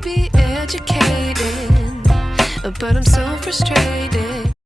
be educated, but I'm so frustrated.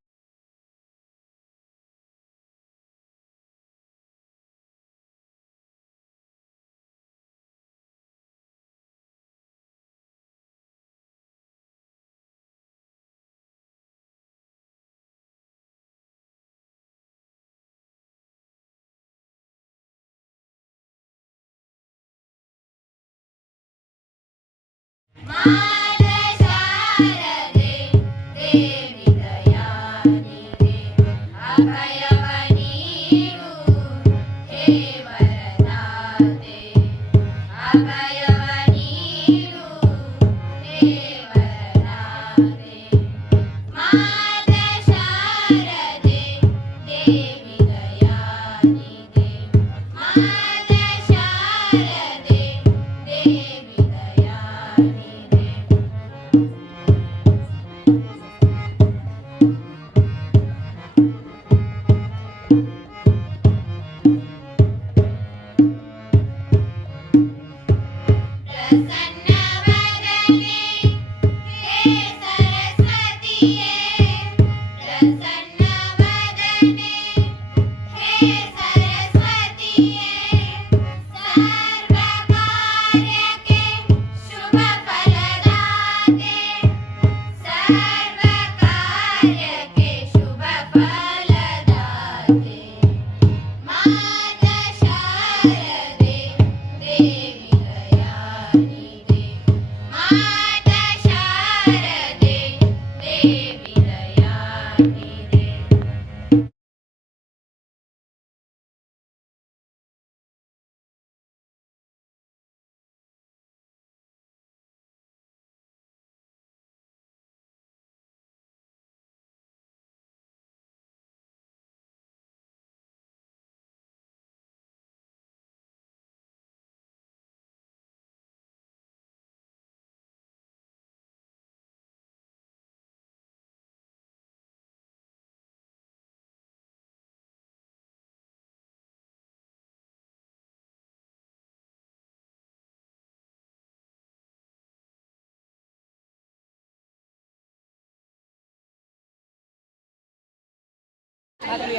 Okay,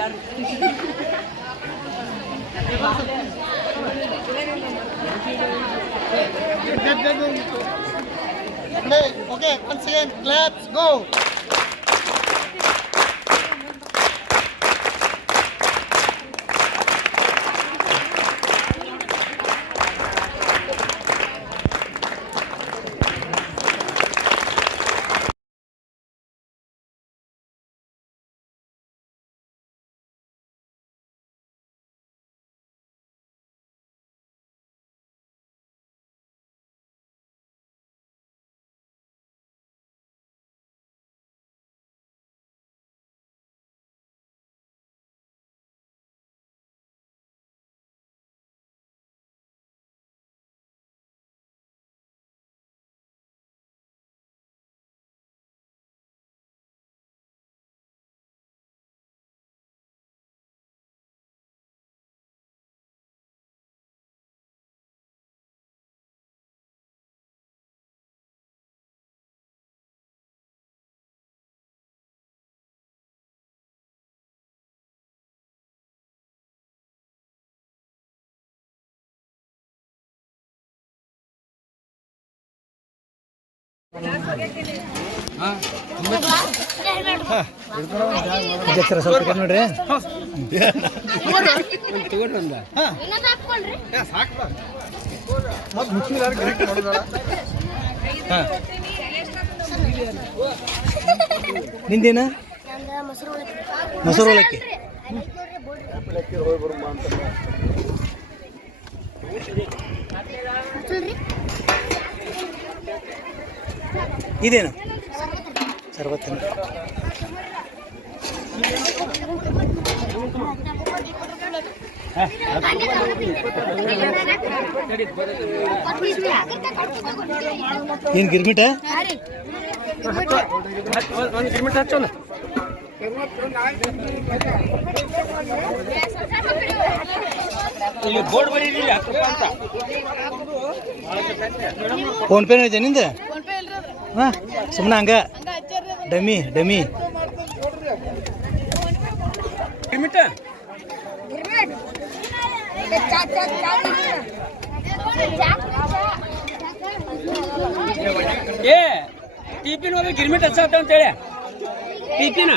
once again, let's go. ಅಧ್ಯಕ್ಷರ ಸ್ವಲ್ಪ ನೋಡ್ರಿ. ಮತ್ತೆ ಮುಚ್ಚಿಲ್ಲ ಕರೆಕ್ಟ್ ನಿಂದೇನ? ಮೊಸರು ಇದೇನು? ಸರ್ವತ್ತಿನ ಏನು ಗಿರ್ಮಿಟ? ಒಂದು ಹಚ್ಚೋಲ್ಲ ಫೋನ್ ಪೇನ ಇದೆ ನಿಂದ? ಹಾಂ ಸುಮ್ಮನೆ ಹಂಗ. ಡಮಿ ಡಮಿ ಏ ಟಿಪಿನ ಹೋಗಿ ಗಿರ್ಮಿಟ್ ಹಚ್ಚಾತ ಅಂತೇಳಿ. ಟಿಪಿನ?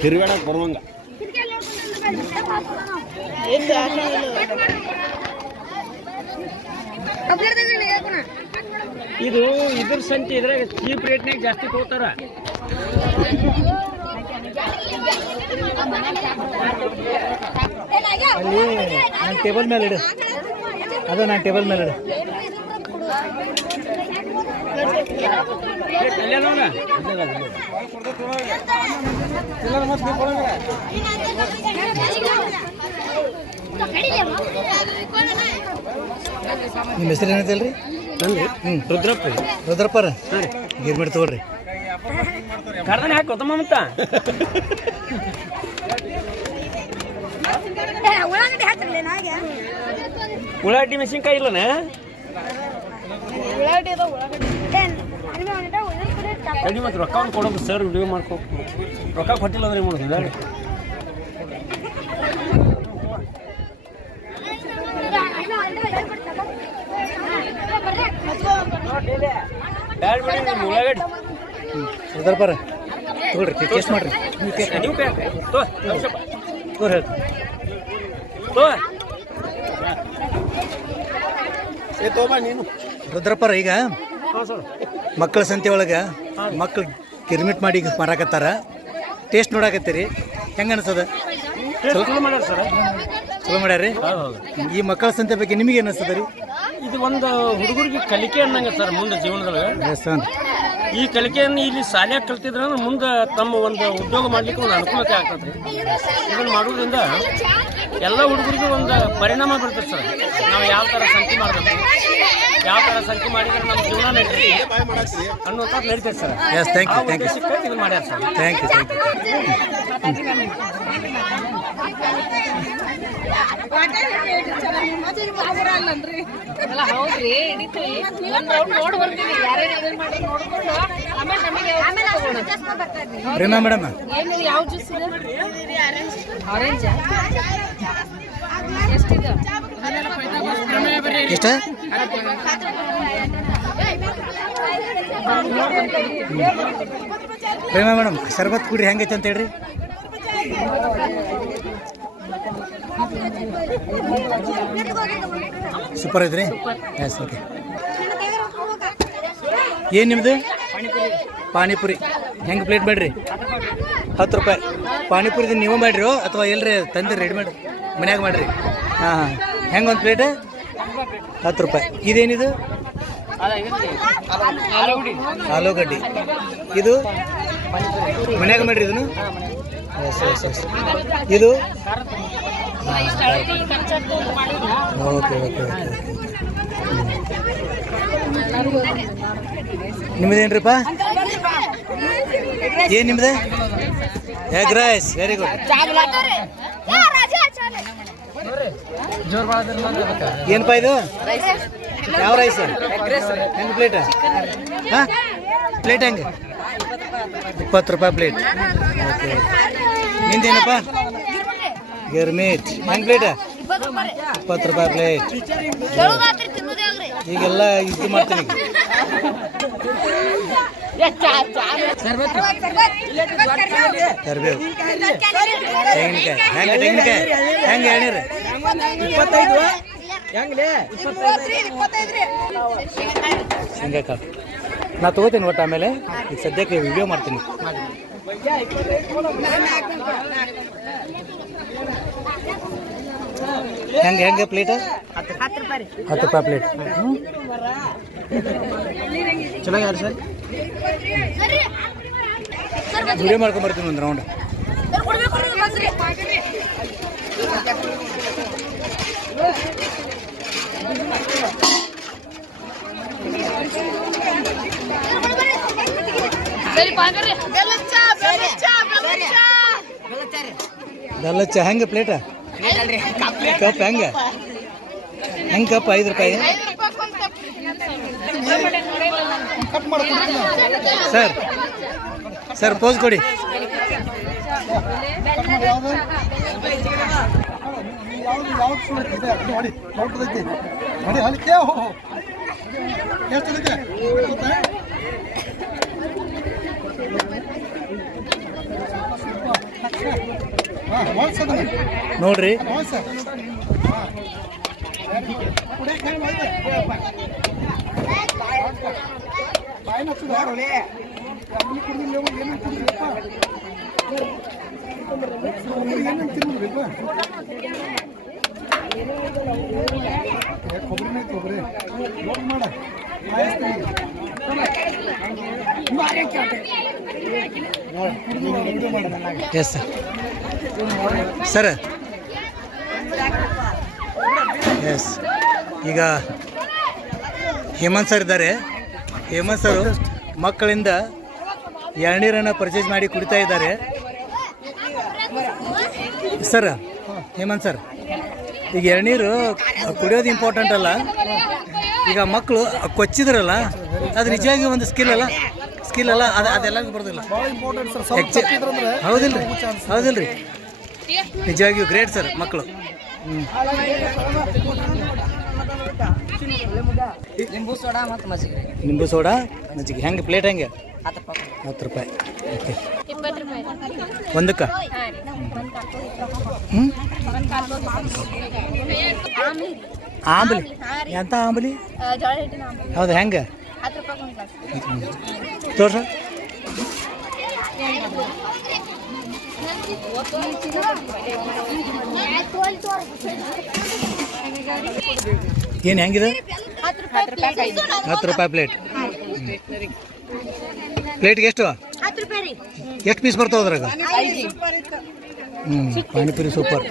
ತಿರುಗಾಡಕ್ ಬರುವಂಗ ಇದು ಇದ್ರ ಸಂತಿ ಇದ್ರಾಗ ಚೀಪ್ ರೇಟ್ನಾಗ ಜಾಸ್ತಿ ತಗೋತಾರ ಅಲ್ಲಿ ಟೇಬಲ್ ಮೇಲೆ ಇಡು. ಅದು ನಾನು ಟೇಬಲ್ ಮೇಲೆ ನಿಮ್ಮ ಹೆಸರು ಏನೈತಲ್ರಿ ನಂದು? ಹ್ಞೂ ರುದ್ರಪ್ಪ ರುದ್ರಪ್ಪರ ರುದ್ರಪ್ಪ ರೀ. ಗಿರ್ಮಿಟ್ ತಗೊಳ್ರಿ. ಕರ್ದನೆ ಹಾಕಿ ಕೊತ್ತಮ್ಮ ಮತ್ತ ಉಳ್ಳಾಗಡ್ಡಿ ಹಾಕ್ತಿರ್ಲಿ ನಾಗೆ ಉಳ್ಳಾಗಡ್ಡಿ ಮೆಣಸಿನ್ಕಾಯಿ ಇಲ್ಲನ? ಉಳ್ಳಾಗಡ್ಡಿ ಮತ್ತೆ ರೊಕ್ಕ ಒಂದು ಕೊಡೋದು ಸರ್ ವಿಡಿಯೋ ಮಾಡ್ಕೊ ರೊಕ್ಕ ಕೊಟ್ಟಿಲ್ಲ ಅಂದ್ರೆ ಏನು ಮಾಡೋದು? ಇದಾಗ ಬ್ಯಾಡ ಬಿಡಿ ನಿಮ್ಮ ಉಳ್ಳಾಗಡ್ಡಿ. ರುದ್ರಪ್ಪರ ತಗೊಳ್ರಿ ಟೇಸ್ಟ್ ಮಾಡ್ರಿ. ನೀವು. ತೋ ಹೇಳ್ರಿ. ತೋ ಏ ತೋಬಾ ನೀನು. ರುದ್ರಪ್ಪರ ಈಗ? ಸರ್. ಮಕ್ಕಳ ಸಂತೆ ಒಳಗೆ ಮಕ್ಕಳು ಗಿರ್ಮಿಟ್ ಮಾಡಿ ಈಗ ಮಾರಾಕತ್ತಾರ. ಟೇಸ್ಟ್ ನೋಡಾಕತ್ತೀರಿ. ಹೆಂಗೆ ಅನಿಸ್ತದ ಚಲೋ ಮಾಡ್ಯಾರ ಸರ್. ಈ ಮಕ್ಕಳ ಸಂತೆ ಬಗ್ಗೆ ನಿಮಗೆ ಏನು ಅನ್ಸದ ರೀ? ಇದು ಒಂದು ಹುಡುಗರಿಗೆ ಕಲಿಕೆ ಅನ್ನಂಗ ಸರ್ ಮುಂದೆ ಜೀವನದೊಳಗೆ. ಹಾಂ ಈ ಕಲಿಕೆಯನ್ನು ಇಲ್ಲಿ ಶಾಲೆಯಾಗಿ ಕಲ್ತಿದ್ರೆ ಮುಂದೆ ತಮ್ಮ ಒಂದು ಉದ್ಯೋಗ ಮಾಡಲಿಕ್ಕೆ ಒಂದು ಅನುಕೂಲತೆ ಆಗ್ತದೆ. ಇದನ್ನು ಮಾಡೋದ್ರಿಂದ ಎಲ್ಲ ಹುಡುಗರಿಗೂ ಒಂದು ಪರಿಣಾಮ ಬೀರ್ತದೆ ಸರ್. ನಾವು ಯಾವ ಥರ ಸಂಖ್ಯೆ ಮಾಡಬೇಕು ಯಾವ ಥರ ಸಂಖ್ಯೆ ಮಾಡಿದ್ರೆ ನಮ್ಮ ಜೀವನ ನಡೀತೀವಿ ಅನ್ನೋದು ನಡೀತದೆ sir. Yes thank you thank you ಇದು ಇದನ್ನು ಮಾಡ್ಯಾರ sir. Thank you thank you ಹೌದ್ರಿ ಹಿಡಿತೀವಿ ಒಂದ್ ರೌಂಡ್ ನೋಡ್ ಬರ್ತೀವಿ ಯಾರ್ಯಾರು ಇದನ್ ಮಾಡಿ ನೋಡ್ಕೊಂಡು ಆಮೇಲೆ ನಮಗೆ ಪ್ರೇಮಾ ಮೇಡಮ್. ಏನು ಯಾವ ಜ್ಯೂಸ್ ಇದೆ? ಆರೆಂಜ್ ಎಷ್ಟಿದೆ ಎಷ್ಟ ಪ್ರೇಮಾ ಮೇಡಮ್ ಶರ್ಬತ್ ಕುಡ್ರಿ ಹೆಂಗೈತೆ ಅಂತ ಹೇಳ್ರಿ. ಸೂಪರ್ ಐತ್ರಿ? ಎಸ್ ಓಕೆ ಏನು ನಿಮ್ಮದು ಪಾನಿಪುರಿ. ಹೆಂಗೆ ಪ್ಲೇಟ್ ಬೇಡ್ರಿ? ಹತ್ತು ರೂಪಾಯಿ. ಪಾನಿಪುರಿದು ನೀವು ಮಾಡಿರಿ ಅಥವಾ ಎಲ್ರಿ ತಂದು ರೆಡಿಮೇಡ್ ಮನ್ಯಾಗ ಮಾಡ್ರಿ? ಹಾಂ ಹಾಂ. ಹೆಂಗೆ ಒಂದು ಪ್ಲೇಟ್ ಹತ್ತು ರೂಪಾಯಿ. ಇದೇನಿದು? ಆಲೂಗಡ್ಡಿ. ಇದು? ಮನ್ಯಾಗ ಮಾಡ್ರಿ ಇದನ್ನು? ಎಸ್ ಎಸ್ ಎಸ್ ಇದು? ಓಕೆ ಓಕೆ ಓಕೆ ನಿಮ್ಮದೇನ್ರಿಪ್ಪ ಏನು ನಿಮ್ದು? Egg rice. ವೆರಿ ಗುಡ್ ಏನಪ್ಪ ಇದು? ಯಾವ ರೈಸ್? ಹೆಂಗ್ ಪ್ಲೇಟ್ ಹಾಂ? ಪ್ಲೇಟ್ ಹೆಂಗೆ? ಇಪ್ಪತ್ತು ರೂಪಾಯಿ ಪ್ಲೇಟ್ ಓಕೆ ನಿಂದೇನಪ್ಪ? ಗಿರ್ಮೀಟ್ ಹೆಂಗೆ ಪ್ಲೇಟ ಇಪ್ಪತ್ತು ರೂಪಾಯಿ ಪ್ಲೇಟ್ ಈಗೆಲ್ಲ ಇದು ಮಾಡ್ತೀನಿ ತರಬೇಕು ಕರಿಬೇವು ತೆಂಗಿನಕಾಯಿ ಹೆಂಗೆ ತೆಂಗಿನಕಾಯಿ ಹೆಂಗೆ ಹೇಳಿರಿ? ಇಪ್ಪತ್ತೈದು ಹೆಂಗ್ಲೇ? ಶೇಂಗಾಕಾಳು. ನಾ ತಗೋತೀನಿ ಒಟ್ಟು ಆಮೇಲೆ ಈಗ ಸದ್ಯಕ್ಕೆ ವಿಡಿಯೋ ಮಾಡ್ತೀನಿ. ಹೆಂಗೆ ಹೆಂಗೆ ಪ್ಲೇಟ್ ಹತ್ತು ರೂಪಾಯಿ ಪ್ಲೇಟ್ ಚೆನ್ನಾಗಿ ಸರ್. ವಿಡಿಯೋ ಮಾಡ್ಕೊಂಬರ್ತೀನಿ ಒಂದು ರೌಂಡ್ ಬೆಲ್ಲ ಚಾ ಹೆಂಗೆ ಪ್ಲೇಟ ಕಪ್ ಹೆಂಗೆ ಹೆಂಗೆ ಕಪ್ ಐದು ರೂಪಾಯಿ ಸರ್ ಸರ್ ಪೋಸ್ ಕೊಡಿ ಯಾವ್ದು ಯಾವ್ದು ಯಾವ್ದು ಸುಳ್ಳು ಇದೆ ಅದು ನೋಡಿ ದೊಡ್ಡದೈತಿ ನೋಡಿ ಹಲಿಕೆ ಎಷ್ಟದೈತೆ ಗೊತ್ತಾ? ಹಾ ಹೋಲ್ಸೋದು ನೋಡ್ರಿ ಹೋಲ್ಸ ಹಾ ಕುಡಿಯಕ್ಕೆ ಹೆಂಗ್ ಐತೆ? ಬಾಯಿನ ಹಚ್ಚುದು ಯಾರು? ಯಾವ್ದು ಕುಡ್ದಿಲ್ಲ ಇವು, ಏನೇನ್ ಕುಡ್ದಿಲ್ಲಪ್ಪ? ಏನೇನ್ ತಿನ್ನುದ್ರಿಪ್ಪ? ಏ, ಐತಿ ಕೊಬ್ಬರಿ ವಿಡಿಯೋ ಮಾಡ. ಎಸ್ ಸರ್ ಎಸ್ ಈಗ ಹೇಮಂತ್ ಸರ್ ಇದ್ದಾರೆ. ಹೇಮಂತ್ ಸರ್ ಮಕ್ಕಳಿಂದ ಎಳನೀರನ್ನು ಪರ್ಚೇಸ್ ಮಾಡಿ ಕುಡಿತಾ ಇದ್ದಾರೆ. ಸರ್ ಹೇಮಂತ್ ಸರ್ ಈಗ ಎಳ್ನೀರು ಕುಡಿಯೋದು ಇಂಪಾರ್ಟೆಂಟ್ ಅಲ್ಲ. ಈಗ ಮಕ್ಕಳು ಕೊಚ್ಚಿದ್ರಲ್ಲ ಅದು ನಿಜವಾಗಿ ಒಂದು ಸ್ಕಿಲ್ ಅಲ್ಲ. ಸ್ಕಿಲ್ ಅಲ್ಲ ಅದು ಅದೆಲ್ಲ ಬರೋದಿಲ್ಲ. ಹೌದಿಲ್ಲ ಇಂಪಾರ್ಟೆಂಟ್ ಸರ್ ರೀ ಹೌದಿಲ್ರಿ ಹೌದಿಲ್ರಿ. ನಿಜವಾಗಿಯೂ ಗ್ರೇಟ್ ಸರ್ ಮಕ್ಕಳು. ಲಿಂಬು ಸೋಡಾ ಮತ್ತು ಮಜ್ಜಿಗೆ? ನಿಂಬು ಸೋಡಾ ಮಜ್ಜಿಗೆ. ಹೆಂಗೆ ಪ್ಲೇಟ್ ಹೆಂಗೆ? ಹತ್ತು ರೂಪಾಯಿ. ಒಂದಕ್ಕ? ಒಂದಕ್ಕೆ ಹ್ಞೂ ಆಂಬಲಿ ಎಂತ ಆಂಬಲಿ ಹೌದು ಹೆಂಗೆ? ತೋರ್ಸ. ಏನು ಹೆಂಗಿದೆ? ಹತ್ತು ರೂಪಾಯಿ ಪ್ಲೇಟ್ ಪ್ಲೇಟ್ಗೆ ಎಷ್ಟು? ಎಷ್ಟು ಪೀಸ್ ಬರ್ತಾವ ಅದ್ರಾಗ? ಹ್ಞೂ ಪಾನಿಪುರಿ ಸೂಪರ್.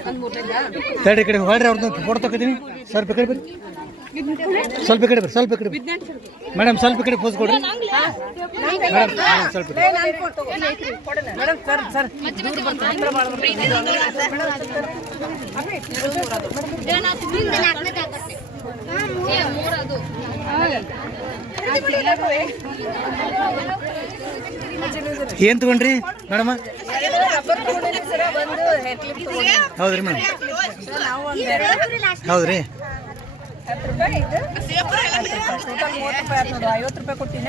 ತಡಿ ಕಡೆ ಹೊಳ್ರಿ ಅವ್ರದ್ದು ಫೋಟೋ ತಗೋತೀನಿ. ಸರ್ ಬೇಕಾದ್ರೆ ಬರ್ರಿ. ಸ್ವಲ್ಪ ಕಡೆ ಬರ್ರಿ ಸ್ವಲ್ಪ ಈ ಕಡೆ ಮೇಡಮ್ ಸ್ವಲ್ಪ ಈ ಕಡೆ ಪೋಸ್ ಕೊಡ್ರಿ. ಮೇಡಮ್ ಸ್ವಲ್ಪ. ಏನ್ ತಗೊಂಡ್ರಿ ಮೇಡಮ್? ಹೌದ್ರಿ ಮೇಡಮ್ ಹೌದ್ರಿ. ಐವತ್ತು ರೂಪಾಯಿ ಕೊಟ್ಟಿನ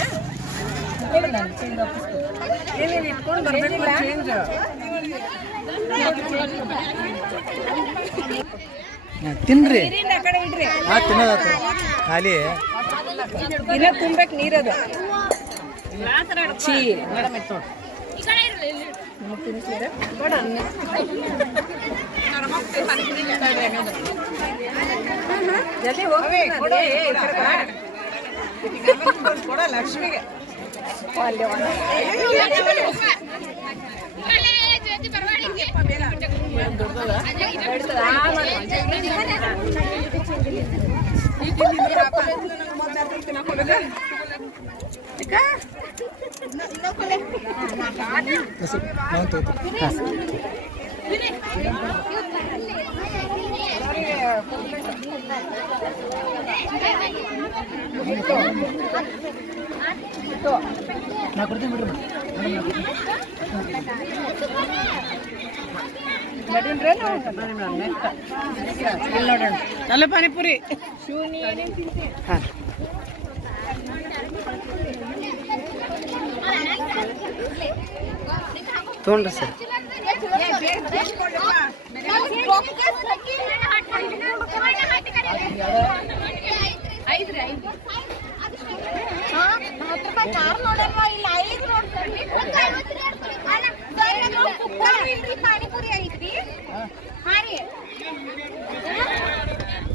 ಏನೇನು ಇಟ್ಕೊಂಡು ಬರಬೇಕು ಚೇಂಜ್ ತಿನ್ರಿ ಹಾ ತಿನ್ನೋದಾತು ಖಾಲಿ ಇನ್ನ ತುಂಬಬೇಕು ನೀರದು ಮೇಡಮ್ ಇತ್ತು ಜಲ್ದಿ ಹೋಗ್ರಿ ಕೊಡ ಲಕ್ಷ್ಮಿಗೆ ನಾನು ತಗೋತೀನಿ ಹಾಂ ನಾ ಕೊಡ್ತೀನಿ ಬಿಡ್ರಿ ಅಲ್ಲ ಪಾನಿಪುರಿ ಹಾಂ. ತೊಗೊಂಡ್ರಿ ಸರ್ ಐದ್ರಿ ಐದು ಹತ್ತು ರೂಪಾಯಿ ಚಾರ್ ನೋಡಲ್ವಾ ಇಲ್ಲ ಐದು ನೋಡ್ರಿ ಪಾನಿಪುರಿ ಐತ್ರಿ ಹಾ ರೀ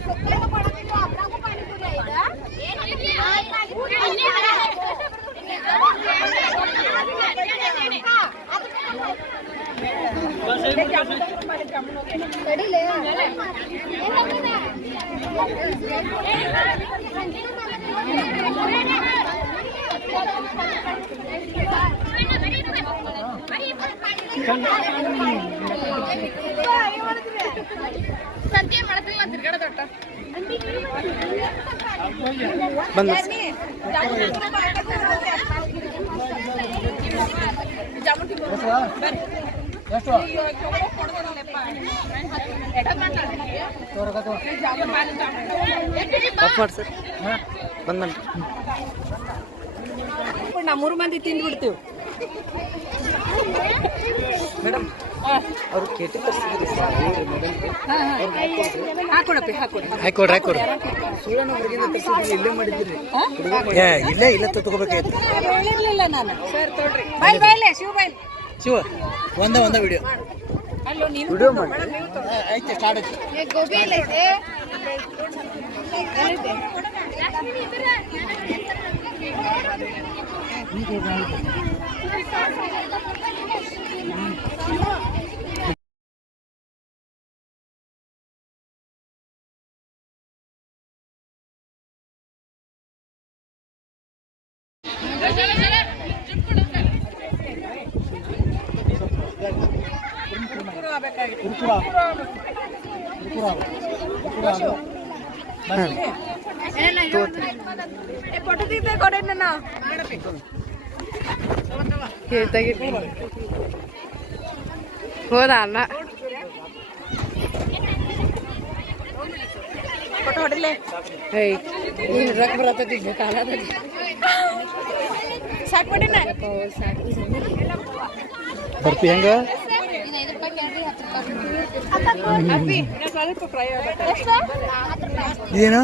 ಸುಕ್ಕಲೂ ಕೊಡಬೇಕು ಅದ್ರಾಗೂ ಪಾನಿಪುರಿ ಐದ ಸಂತೆ ಮಾಡ್ತಿಲ್ಲ ತಿರ್ಗಾಡದೊಟ್ಟ ಬಂದು ಜಾಮೂನ್ ಮಾಡಿ ನಾ ಮೂರು ಮಂದಿ ತಿಂದು ಬಿಡ್ತೀವಿ ಮೇಡಮ್ ಅವ್ರು ಕೇಟಿ ತರಿಸಿದ್ರಿ ಹಾಕೊಡಪ್ಪಿ ಹಾಕೊಡಿ ಹಾಕೊಡ್ರಿ ಹಾಕೊಡ್ರಿ ಸುಳ್ಳನ ಹೊರಗಿಂದ ತರಿಸಿದ್ರಿ ಇಲ್ಲೇ ಮಾಡಿದ್ರಿ ಇಲ್ಲೇ ಇಲ್ಲ ತಗೋಬೇಕಾಯ್ತು ಹೇಳಿರ್ಲಿಲ್ಲ ನಾನು ಸರ್ ತೊಡ್ರಿ ಶಿವ ಶಿವ ಒಂದ ಒಂದೇ ವಿಡಿಯೋ ವಿಡಿಯೋ ಮಾಡಿ. ಆಯ್ತು ಸ್ಟಾರ್ಟ್ ಆಯ್ತು. ಗೋಬಿ ಕೊಡೆ ನನ್ನ ಹೋದ ಅಲ್ಲ ಫೋಟೋ ಹೊಡಿಲೆ ಏಯ್ ನೀನು ರೊಕ್ಕ ಬರತ್ತೈತಿ ಕಾಲದಲ್ಲಿ ಸಾಕು ಬಿಡಿನ ಬರ್ಪಿ ಹೆಂಗ? ಏನು?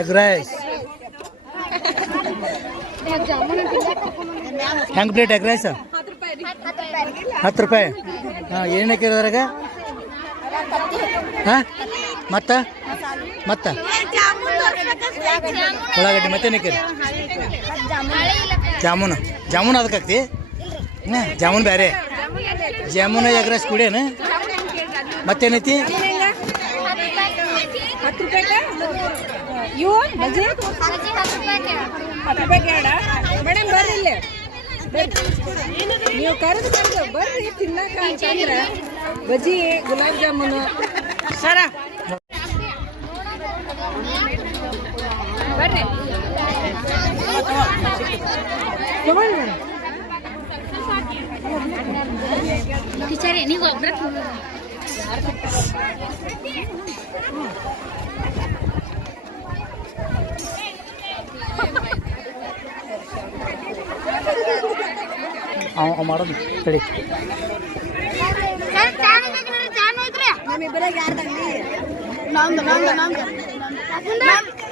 ಎಗ್ ರೈಸ್ ಹೆಂಗ್ ಪ್ಲೇಟ್ ಎಗ್ ರೈಸ್ ಹತ್ತು ರೂಪಾಯಿ. ಹಾಂ ಏನು ಕೇಳಿದ್ರಾಗ ಹಾಂ? ಮತ್ತ? ಮತ್ತ? ಉಳ್ಳಾಗಡ್ಡಿ ಮತ್ತೇನೇ ಹಾಕಿರಿ ಜಾಮೂನು. ಜಾಮೂನು ಅದಕ್ಕೆ ಹಾಕ್ತಿ? ಹಾಂ ಜಾಮೂನ್ ಬೇರೆ ಜಾಮೂನು ಎಗ್ ರೈಸ್ ಕುಡಿಯೇನು ಮತ್ತೇನೈತಿ? ನೀವು ಕರೆದು ಕರೆದು ಬರ್ರಿ ತಿನ್ನಕ ಅಂತಂದ್ರೆ ಬಜಿ ಗುಲಾಬ್ ಜಾಮೂನು. ಸರ. ಬರ್ರಿ. ತಗೊಳ್ಳಿ ಮೇಡಮ್ ಅವ ಅವ ಮಾಡೋದು ತಡಿ ನಮ್ಮಿಬ್ಬರಿಗೆ ಯಾರ್ದಂಗಿ ನಮ್ದು ನಮ್ದು ನಮ್ದು ಹತ್ತು ರೂಪಾಯಿ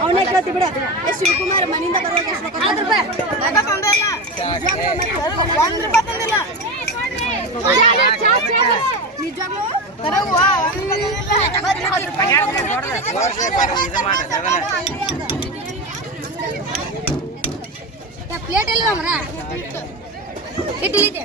ಅವನೇ ಕೇಳ್ತಿ ಬಿಡ ಏ ಶಿವಕುಮಾರ್ ಮನಿಂದ ಬರುವಾಗ ಎಷ್ಟು ರೊಕ್ಕ ಹತ್ತು ರೂಪಾಯಿ ಒಂದ್ ರೂಪಾಯಿ ತಂದಿಲ್ಲ ನಿಜವಾಗ್ಲೂ ತರವ್ವ, ಒಂದ್ ರೂಪಾಯಿ ತಂದಿಲ್ಲ. ಬರ್ರಿ, ಹತ್ತು ರೂಪಾಯಿ ಪ್ಲೇಟ್ ಇಲ್ಲ ಮರ ಇಡ್ಲಿದೆ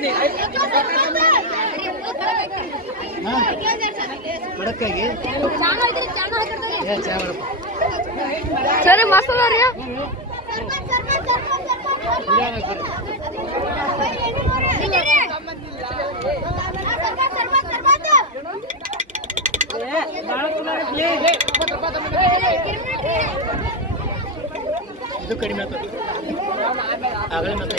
ಬಾಟ್ಲಿ ಇದ್ರಕಂಡ್ರೆ ಅದಕ್ಕೆ ತಗೊಂಡ್ರಿ. ಬಡಕ್ಕಾಗಿ? ಏ ಚಾ ಮಾಡಪ್ಪ. ಸರಿ ಮಸ್ತ್ ಅದ ರೀ ಇದು ಕಡಿಮೆ ಆಗ್ತದೆ ಆಗಲೇ ಮತ್ತೆ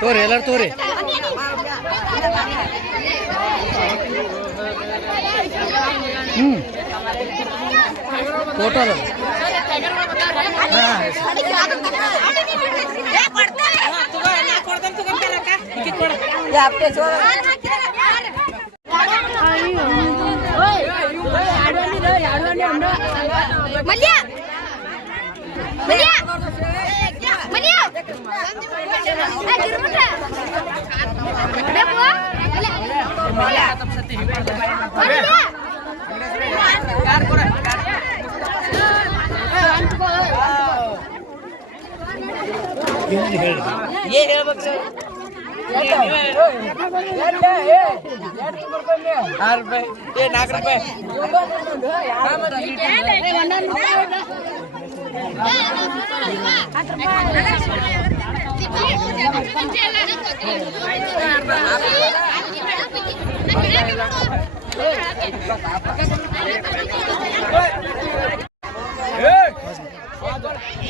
ತೋರಿ ಎಲ್ಲಾರು ತೋರಿ. ಹ್ಞೂ ಫೋಟೋ ಮಲ್ಯ ಮಲ್ಯ ಮಲ್ಯ ಏ, ಗಿರ್ಬಿಟ್ರೆ. ಬೇಕು? ಮಲ್ಯ. ಹೇಳಿ ಆರು ರೂಪಾಯಿ ಏ ನಾಲ್ಕು ರೂಪಾಯಿ